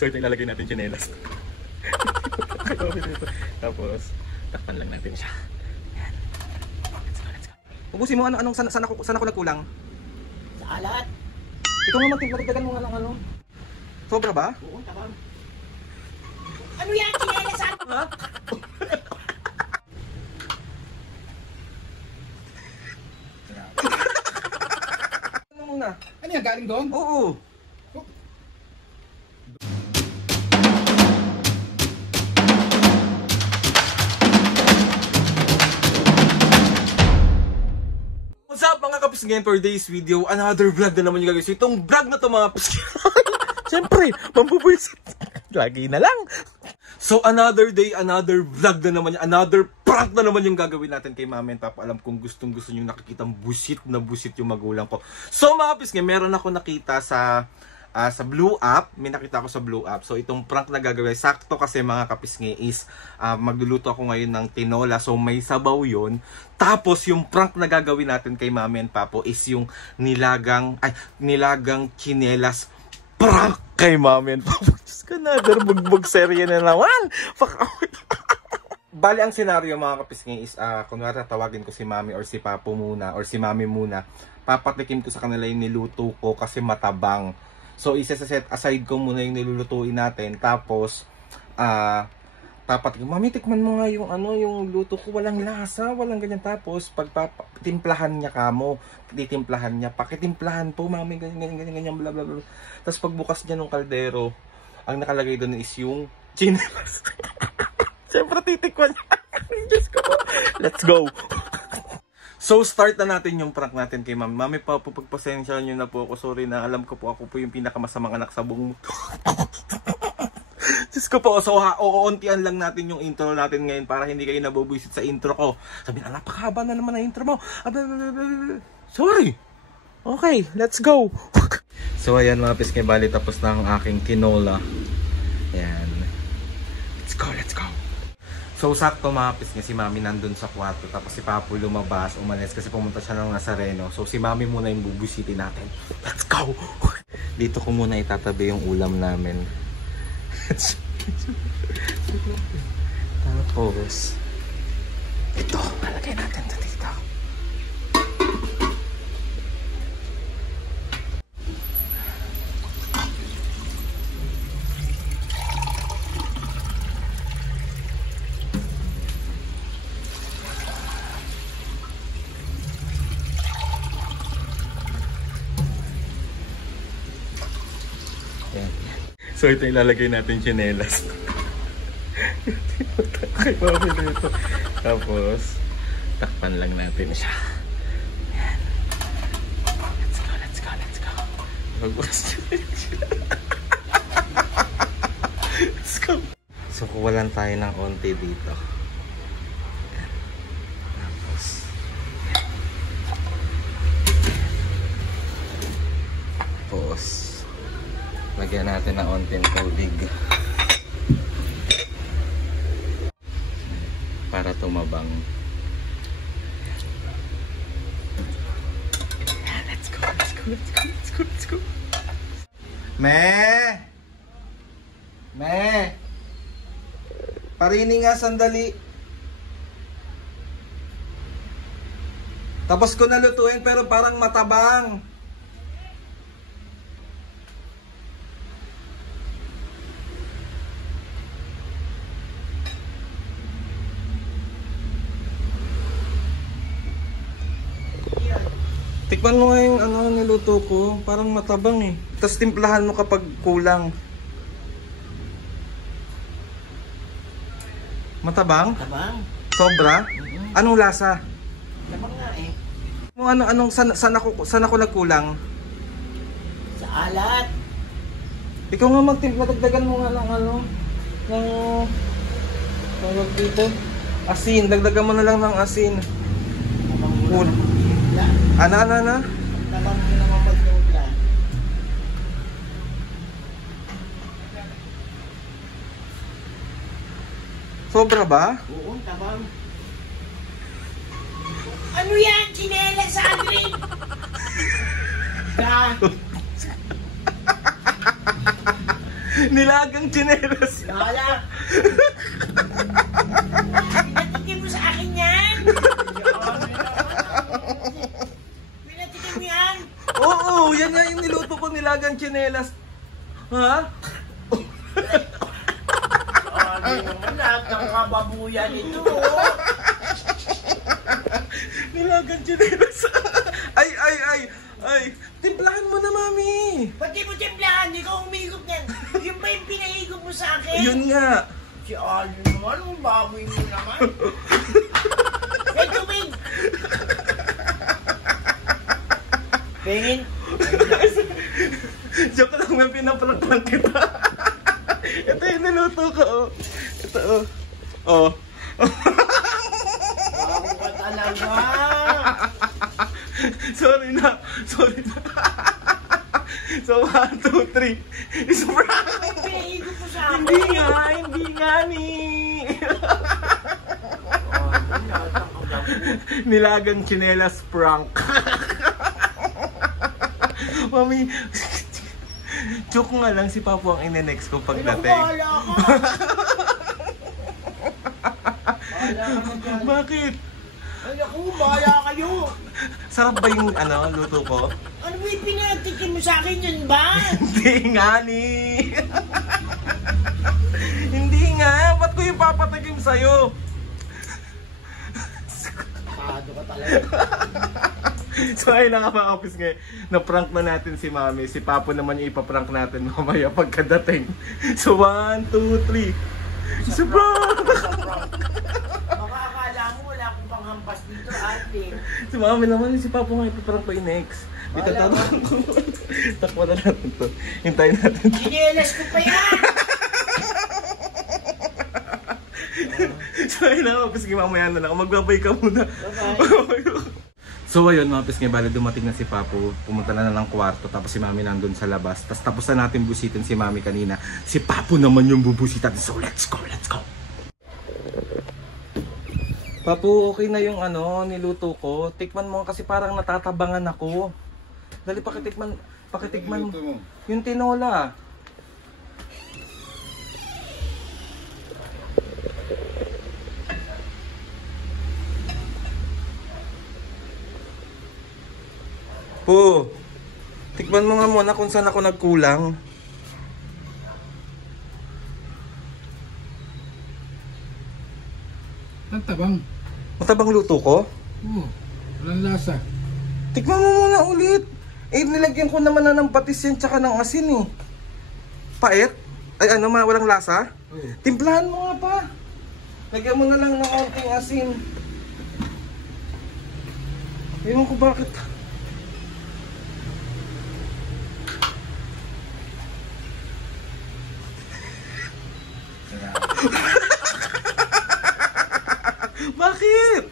So ito ilalagay natin tsinelas. Tapos takpan lang natin siya. Yan. Let's go. Ubusin mo anong saan ako nagkulang? Sa alat. Ikaw nga magdagdagan mo nga ng ano. Sobra ba? Oo, tabang. Ano yan? Tsinelas ako? Ha? Ano muna? Ano yan? Galing doon? Oo. What's up mga kapisngen, for today's video, another vlog na naman yung gagawin. So itong vlog na to mga kapisngen, siyempre, mambubuisit. Lagi na lang. So another day, another vlog na naman, another prank na naman yung gagawin natin kay Mama and Papa. Alam kong gustong gusto nyo nakikitang busit na busit yung magulang ko. So mga kapisngen, meron ako nakita sa Blue App. May nakita ako sa Blue App. So itong prank na gagawin, sakto kasi mga kapisngi is magluluto ako ngayon ng tinola. So may sabaw yun. Tapos yung prank na gagawin natin kay Mami and Papo is yung nilagang tsinelas prank kay Mami and Papo. Diyos ka, another bugbog serye na naman. Fuck out. Bali ang senaryo mga kapisngi is kunwari tawagin ko si Mami or si Papo muna or si Mami muna. Papatikim ko sa kanila yung niluto ko kasi matabang. So, isa-set aside ko muna yung nilulutuin natin. Tapos, Mami, tikman mo nga yung yung luto ko. Walang lasa, walang ganyan. Tapos, pagpatimplahan niya kamo. Titimplahan niya. Pakitimplahan po, Mami, ganyan, bla bla bla. Tapos, pagbukas niya ng kaldero, ang nakalagay doon is yung tsinelas. Siyempre, titikman niya. Diyos ko po. Let's go. So, start na natin yung prank natin kay Mami. Mami, pagpasensya nyo na po ako. Sorry na, alam ko po ako po yung pinakamasamang anak sa buong mundo. Diyos ko po. So, uuntian lang natin yung intro natin ngayon para hindi kayo nabubuisit sa intro ko. Sabi na, napakahaba na naman ang intro mo. Sorry. Okay, let's go. So, ayan mga piske, bali tapos na ang aking tinola. Ayan. Let's go, let's go. So, sakto mga pisngi, si Mami nandun sa kwarto. Tapos si Papo lumabas, umalis kasi pumunta siya ng Nazareno. So, si Mami muna yung bubusitin natin. Let's go! Dito ko muna itatabi yung ulam namin. Tapos, ito, malagay natin ito dito. So ito ilalagay natin tsinelas. Okay, dito. Tapos takpan lang natin siya. Yan. Let's go. Let's go. So kuwalan tayo ng onti dito. Tapos lagyan natin ng onting tubig para tumabang. Let's go. Me! Parini nga sandali. Tapos ko nalutuin pero parang matabang. Tikman mo nga yung niluto ko. Parang matabang eh. Tapos timplahan mo kapag kulang. Matabang? Tabang. Sobra? Anong lasa? Tabang nga eh. Saan ako nagkulang? Sa alat. Ikaw nga magtimpla. Dagdagan mo nga ng tawag dito. Asin. Dagdagan mo na lang ng asin. Ano? Tabang mo naman pagtimpla. Sobra ba? Oo, tabang. Ano yan? Tsinelas sa akin! Nilagang tsinelas. Lala. Pinatikim mo sa akin yan. Pinatikim mo yan. Oo, yan nga yung niluto ko, nilagang tsinelas. Ha? Ano naman lahat ng kababuyan ito. Nilagang tsinelas. Ay. Timplahan mo na, Mami. Ba't di mo timplahan? Di ka umigop niyan. Yung ba yung pinahigop mo sa akin? Yun nga. Si Alvin naman, ang baboy mo naman. Hey, tubig! Pengin? Joke lang, may pinaprank lang kita. Ito yung niluto ko, oh. Ito, oh. Oh. Bago ka talaga. Sorry na. So, 1, 2, 3. It's a prank! Pinahigop mo sa akin. Hindi nga ni. Nilagang tsinelas prank. Mami, joke nga lang, si Papo ang ine-next ko pagdating. Bahala ka. Bahala ka dyan. Bakit? Ay, naku, bahala kayo. Sarap ba yung luto ko? Ano ba yung pinatikim mo sa akin yun ba? Hindi nga ni. Hindi nga, ba't ko yung papatikim sa'yo? Pado ka talaga. So ayun na nga mga kapis ngayon, na-prank na natin si Mami. Si Papo naman yung ipaprank natin mamaya pagkadating. So 1, 2, 3. It's a prank! Baka akala mo wala akong panghampas dito, ate. Si Mami naman, si Papo nga ipaprank ko yung next. Itatanong ko. Takwa na natin to. Hintayin natin to. Ginelas ko pa yan! So ayun na mga kapis ngayon, mamaya na lang. Magbabay ka muna. Bye-bye. So ayun mga pisngay, bali dumating na si Papo, pumunta na ng kwarto, tapos si Mami nandun sa labas. Tapos na natin busitin si Mami kanina. Si Papo naman yung bubusitan. So let's go! Papo, okay na yung niluto ko. Tikman mo kasi parang natatabangan ako. Dali pakitikman mo. Yung tinola. Po, tikman mo nga muna kung saan ako nagkulang. Ang tabang. Matabang luto ko? Oo, walang lasa. Tikman mo muna ulit. Nilagyan ko naman na ng patis yan tsaka ng asin eh. Pait? Ay walang lasa? Oo. Timplahan mo nga pa. Lagyan mo na lang ng konting asin. Ewan ko bakit. Bakit?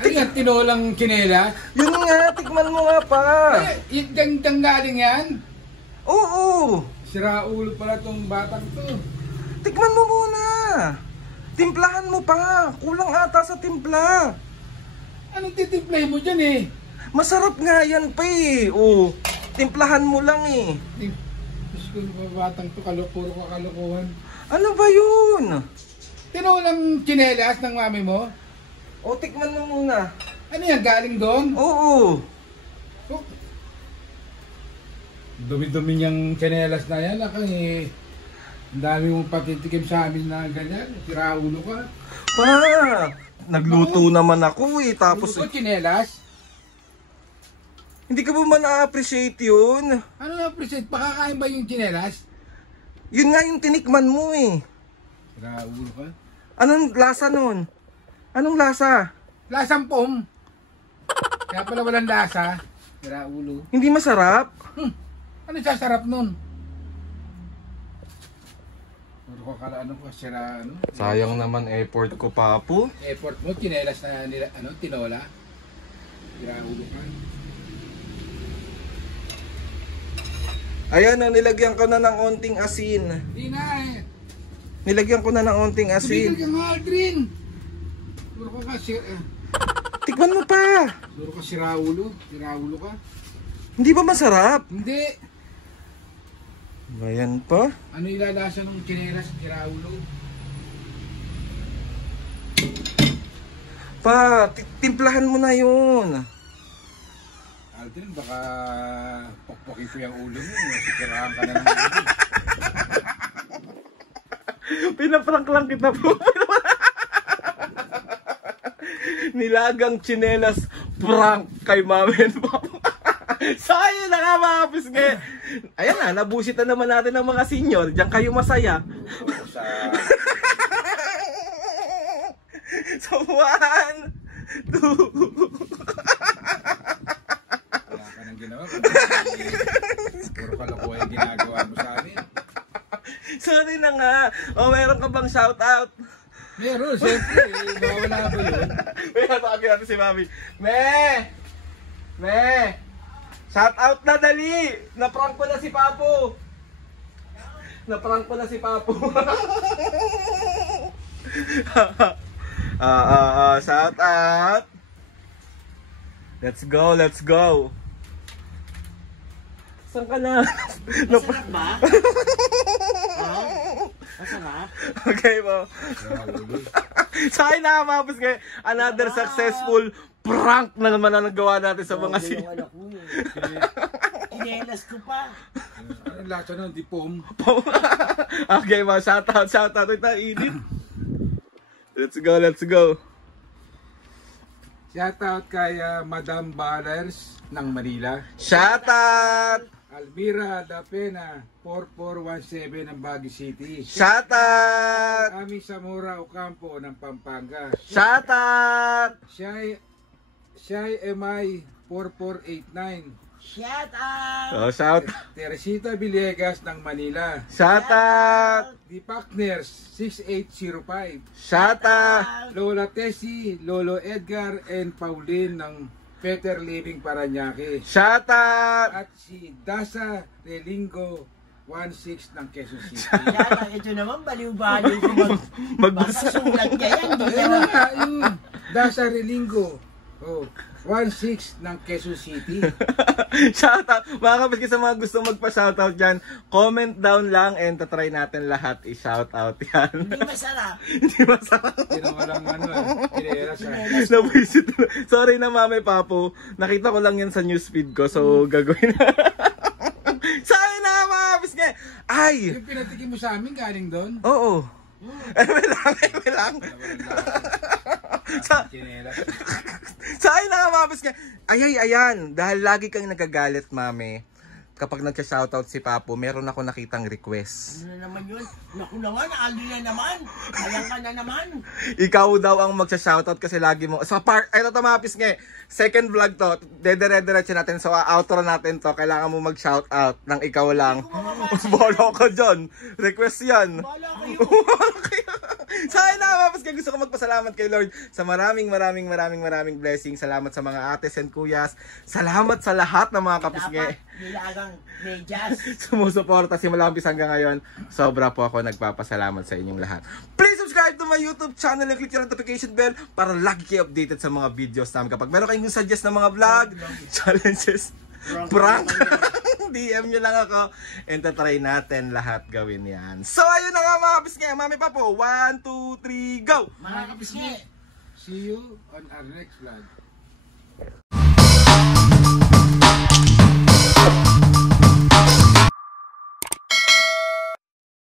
Ano yan, tinolang kinela? Yun nga, tikman mo nga pa. Yung dangdang galing yan? Oo. Sira ulo pala tong batang to. Tikman mo muna. Timplahan mo pa. Kulang ata sa timpla. Anong titimplay mo dyan eh? Masarap nga yan pa eh. Oh, timplahan mo lang eh. Diyos ko, batang to, puro ka kalokohan. Ano ba yun? Tinolang kinelas ng mami mo? O, tikman mo muna. Ano yan, galing doon? Oo. Oh. Dumi-dumi niyang kinelas na yan. Eh. Ang dami mong patitikim sa amin na ganyan. Sira ulo ka. Pa, nagluto naman ako eh. Tapos, Ulo ko, kinelas? hindi ka ba man na-appreciate yun? Ano na-appreciate? Pakakain ba yung kinelas? Yun nga yung tinikman mo eh. Sira ulo ka. Anong lasa nun? Anong lasa? Lasang pom. Kaya pala walang lasa. Sira ulo. Hindi masarap? Ano sasarap nun? Puro ko kala ano pa, sira ano? Sayang naman effort ko, Papo. Effort mo, kinelas na nila, tinola. Sira ulo ka. Ayan, nilagyan ko na ng onting asin. Hindi na eh. Nilagyan ko na ng onting Tumigil asin. ka nga, Aldrin. Puro ko ka, Tikman mo pa. puro ka sira ulo. Sira ulo ka. Hindi ba masarap? Hindi. Ayan pa. Ano ilalasa ng chinelas at kiraulo? Pa, timplahan mo na yun. Aldrin, baka pokpokin ko yung ulo mo. Sikirahan ka na ng ulo. Pinaprank lang kita po. Nilagang tsinelas prank kay Mami and Papa. So ayun na nga mga pisngi. Ayan na, nabusit na naman natin ng mga senior. Diyan kayo masaya. Sa... So 1, 2. Wala ka nang ginawa. Puro kalokohan yung ginagawa mo sa amin. Sorry na nga. O meron ka bang shoutout? Meron, siyempre. Bawala ba yun? May natawagin natin si Mami. Me! Shoutout na dali! Naprank ko na si Papo! Shoutout! Let's go! Saan ka na? Masarap ba? Masarap? Okay po. So ayun na mga pisngi. Another successful prank na naman ang nagawa natin sa mga Yung anak mo eh. Inelas ko pa. Ano lasa nun? Di pom. Okay mga shoutout. Ito init. Let's go. Shoutout kay Madam Ballers ng Manila. Shoutout! Almira Da Pena, 4417 ng Baguio City. Shoutout! Ami Zamora Ocampo ng Pampanga. Shoutout! Shy MI 4489. Shout out! Oh, shout! Teresita Villegas ng Manila. Shoutout! The Partners 6805. Shoutout! Lola Tessie, Lolo Edgar, and Pauline ng Better Living Paranaque. Shoutout! At si Dasa Relingo 16 ng Quezon City. Yan, ito naman, baliw-baliw ko Magbasa. baka sulat niya yan. Hindi Ayun naman. nga, yun. Dasa Relingo. Oh, 16 ng Quezon City. Shoutout! Mga kapiski sa mga gustong magpa-shoutout dyan, comment down lang and tatry natin lahat i-shoutout yan. Hindi masarap. Hindi masarap. Hindi naman lang kineras ha. Nabuisit na. Sorry na Mami Papo. Nakita ko lang yan sa newsfeed ko. So gagawin na. Sorry na mga kapiski. Ay! Yung pinatikin mo sa amin galing doon? Oo. Eme lang. Kineras. Saan na nga mabas ka? Ayan. Dahil lagi kang nagagalit, Mami. Kapag nagsa-shoutout si Papo, meron ako nakitang request. Ano na naman yun? Naku naman, Ali na naman. Ayan ka na naman. Ikaw daw ang magsa-shoutout kasi lagi mo. So, ay, ito mapis nga. Second vlog to. Dedire-diretso natin. So, outro natin to. Kailangan mo mag-shoutout ng ikaw lang. Bolo ko dyan. Request yan. Bala kayo. Saan na mapis ka? Gusto ko magpasalamat kay Lord sa maraming blessings. Salamat sa mga ates and kuyas. Salamat sa lahat ng mga kapisnge. Dapat nilagang medyas. Sumusuporta simula umpisa hanggang ngayon. Sobra po ako nagpapasalamat sa inyong lahat. Please subscribe to my YouTube channel and click yung notification bell para lagi kayo updated sa mga videos namin. Kapag meron kayong suggest na mga vlog, challenges, prank, DM nyo lang ako and tatry natin lahat gawin yan. So ayun na nga mga kapisnge. Mami pa po. 1, 2, 3, go! Mga kapisngi. See you on our next vlog.